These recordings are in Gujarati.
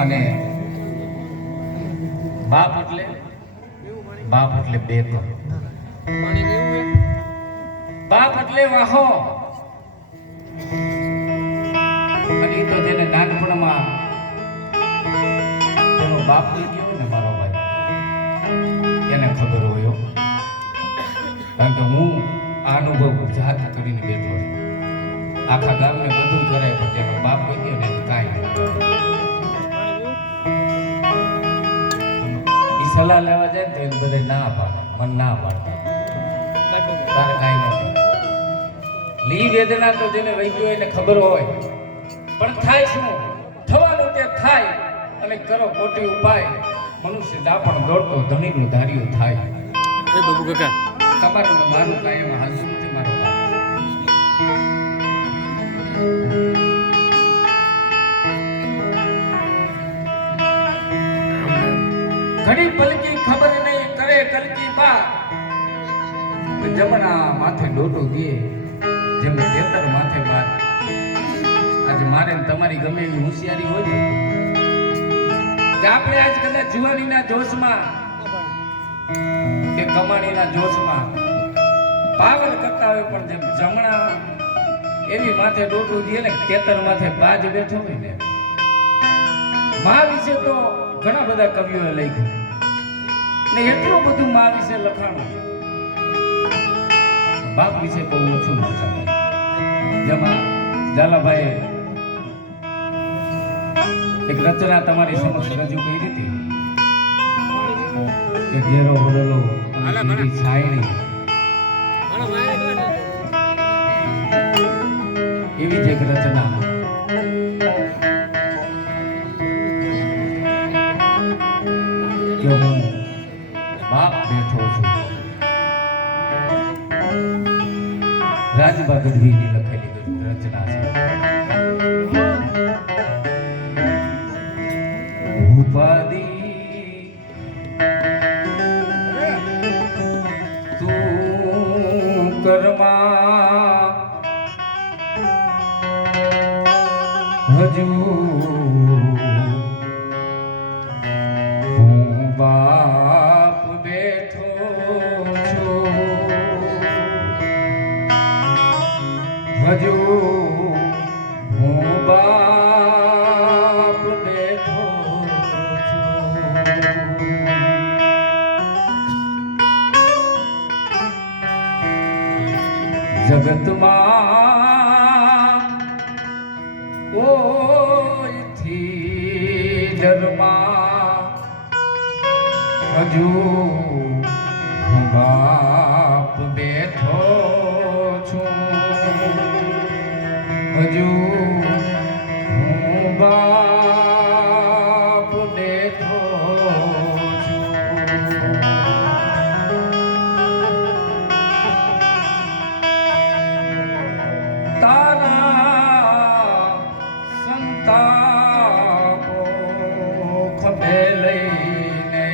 અને બાપ એટલે બેકો, બાપ એટલે વાહો. અને એ તો જેને નાનપણમાં તેનો બાપ થઈ ગયો ને મારો ભાઈ એને ખબર હોય, કારણ કે હું આ અનુભવ જાત કરીને બેઠો છું. આખા ગામને બધું કરે પણ જેનો બાપ થઈ ગયો ને કાંઈ એ સલાહ લેવા જાય ને તો એને બધે ના પાડે, મન ના પાડતા તારે કાંઈ નથી. લી વેદના તો જેને વહી ગયો એને ખબર હોય, પણ થાય શું? થવાનું તે થાય અને કરો ખોટી ઉપાય. મનુષ્ય દાપણ દોડતો ધણીનું ધાર્યું થાય. એ બાબુ કાકા તમારું મારું કાંઈ એમાં હાજર નથી મારો બાપ. ઘડી પલકી ખબર નહીં કરે કલકી બા, જમણા માથે ડોટો દે જેમ તેતર માથે બાર. આજે મારે ને તમારી ગમે એવી હોશિયારી હોય ને કે આપણે આજ કદાચ જુવાનીના જોશમાં કે કમાણીના જોશમાં પાવર કરતા હોય, પણ જેમ જમણા એવી માથે ડોટું દે ને તેતર માથે બાજ બેઠો હોય ને. મા વિશે તો ઘણા બધા કવિઓએ લખ્યું ને એટલું બધું મા વિશે લખાણું, બાપ વિશે બહુ ઓછું લખાણું. જેમાં ઝાલાભાઈએ એક રચના તમારી સમક્ષ રજૂ કરી હતી કે ઘેરો હોડલો અને છાયણી, એવી જ એક રચના કે હું બાપ બેઠો છું. રાજબા ગઢવીની લખેલી રચના છે. ઉપાધિ તું કરમાં હજુ હું બાપ બેઠો છું, હજુ હું બાપ બેઠો છું. જગતમાં કોઈથી ડરમાં હજુ હું બાપ બેઠો છું, હજુ હું બાપ બેઠો છું. તારા સંતાપો ખભે લઈને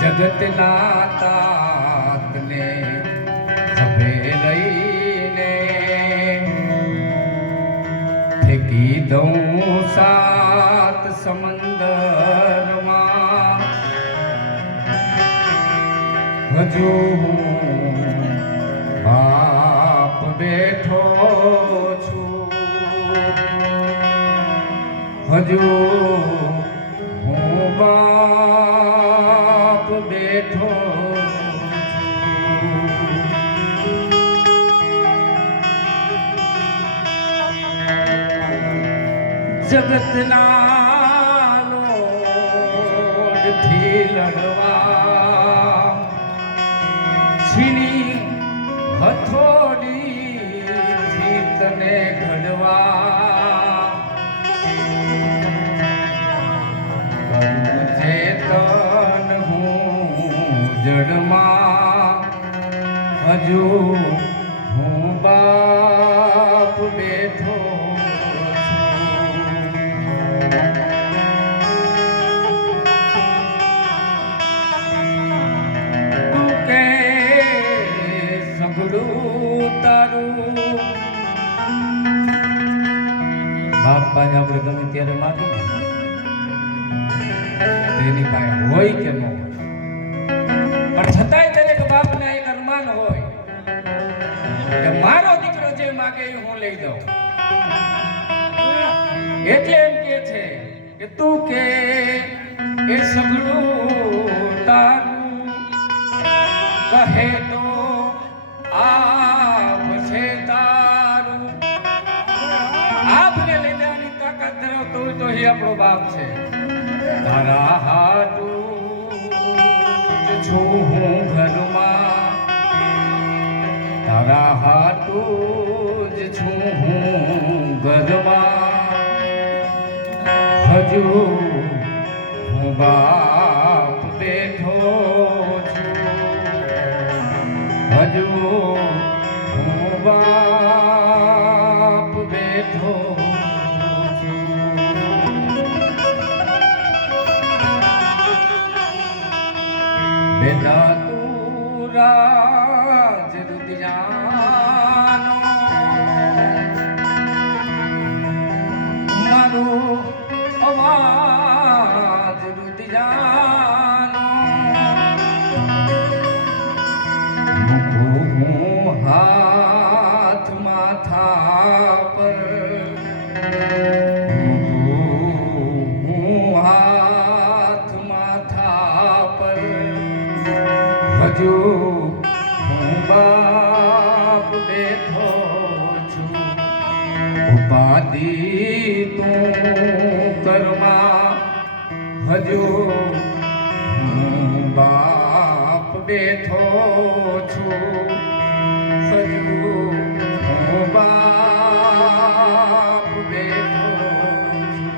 જગતના તાતને ખભે લઈને ફેંકી દઉં સાત સમંદરમાં, હજુ હું બાપ બેઠો છું, હજુ હું બાપ બેઠો છું. જગતના લોડથી લડવા છીની હથોડીથી તને ઘડવા, કરું ચેતન હું જડમાં, હજુ હું બાપ બેઠો છું. કે સગડું તારું બાપ પાસે આપણે ગમે ત્યારે માગી ને તેની પાસે હોય કે ન હોય, પણ છતાંય દરેક બાપના એક અરમાન હોય કે મારો દીકરો જે માગે એ હું લઈ દઉં. એટલે એમ કે છે કે તું કે એ સગડું તારું કહે તો આપ છે તારું. આપને લઈ લેવાની તાકાત ધરાવતો હોય તો એ આપણો બાપ છે. તારા હાટું છું હું ઘરમાં, તારા હાટું જ છું હું ઘરમાં, હજુ હું બાપ બેઠો છું, હજુ હું બાપ બેઠો છું. બેટા તું રાજ રુદિયાનો, મારો અવાજ રુદિયાનો, મૂકું હાથ માથા પર, મૂકું હાથ માથા પર, હજુ હું બાપ બેઠો છું. ઉપાધિ તું કરમાં, હજુ હું બાપ બેઠો છું, હજુ હું બાપ બેઠો છું.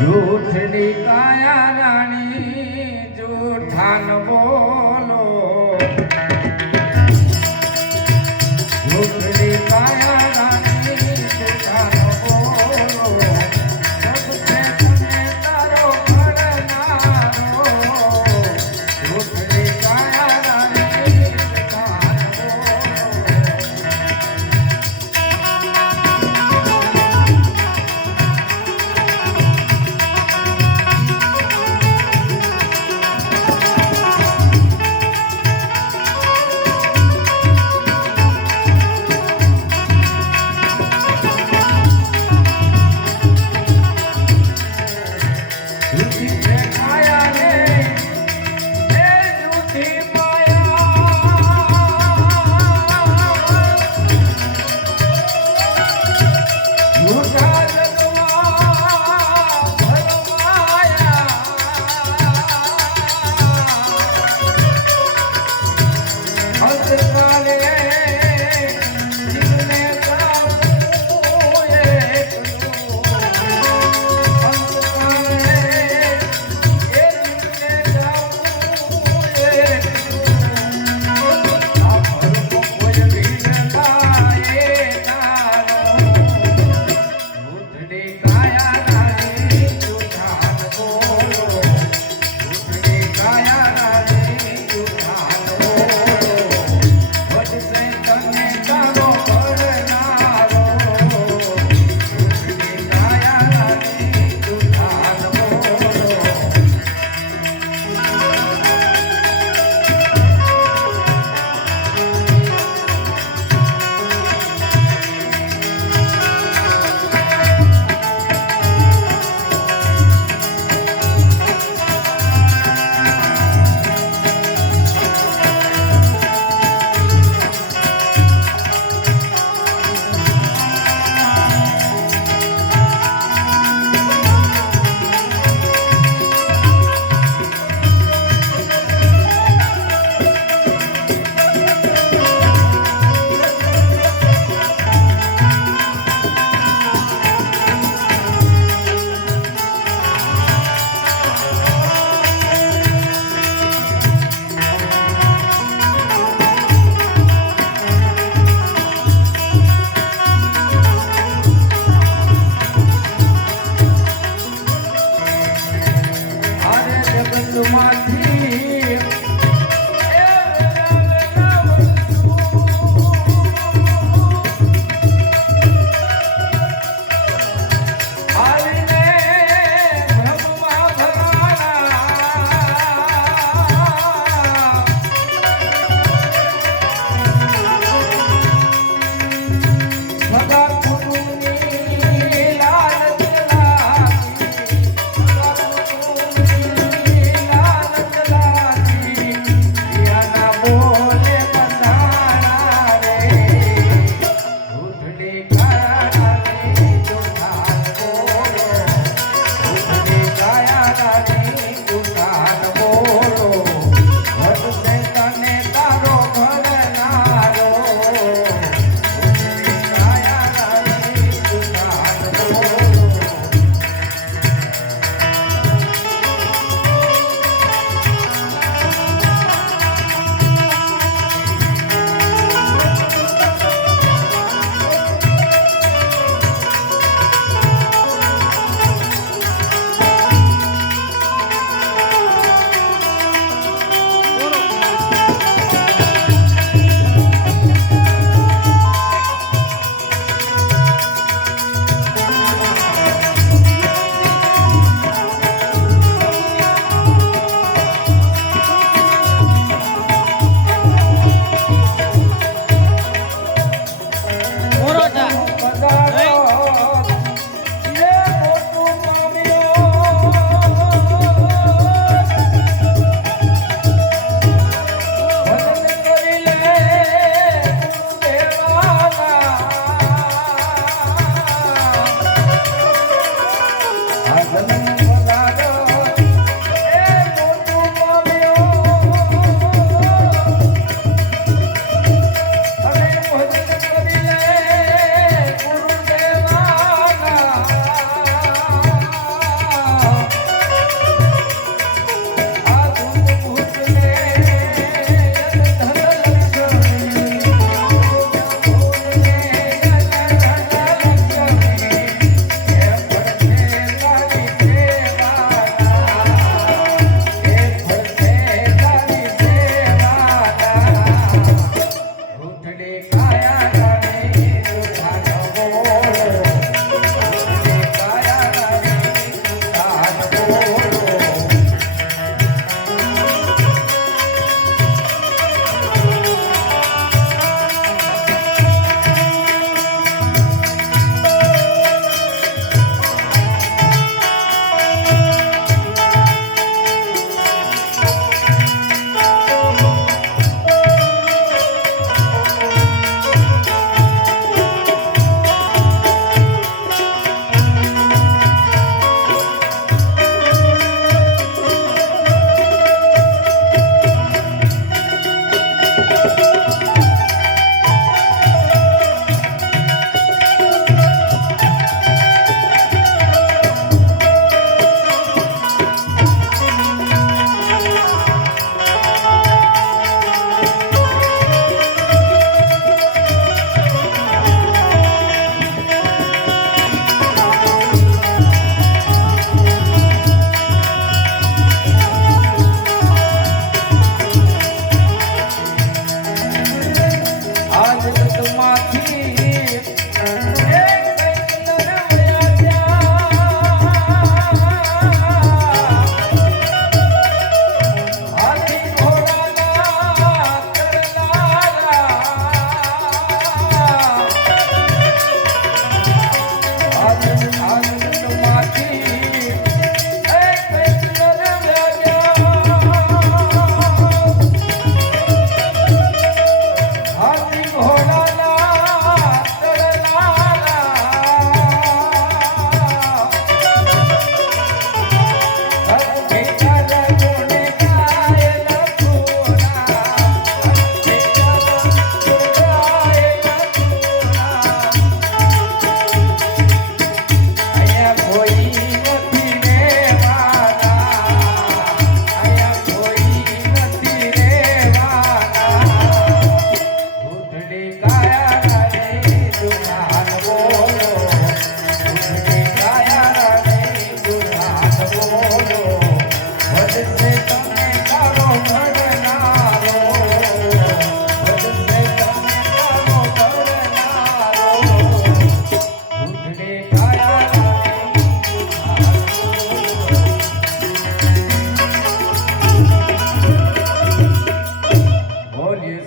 જૂઠની કાયા રાણી જૂઠાન બોલો, જૂઠની કાયા રાણી જૂઠાન બોલો, સબસે તને તારો કરનારો. જૂઠની કાયા રાણી જૂઠાન બોલો.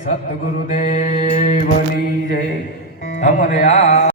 સતગુરુદેવની જય. હમરે આ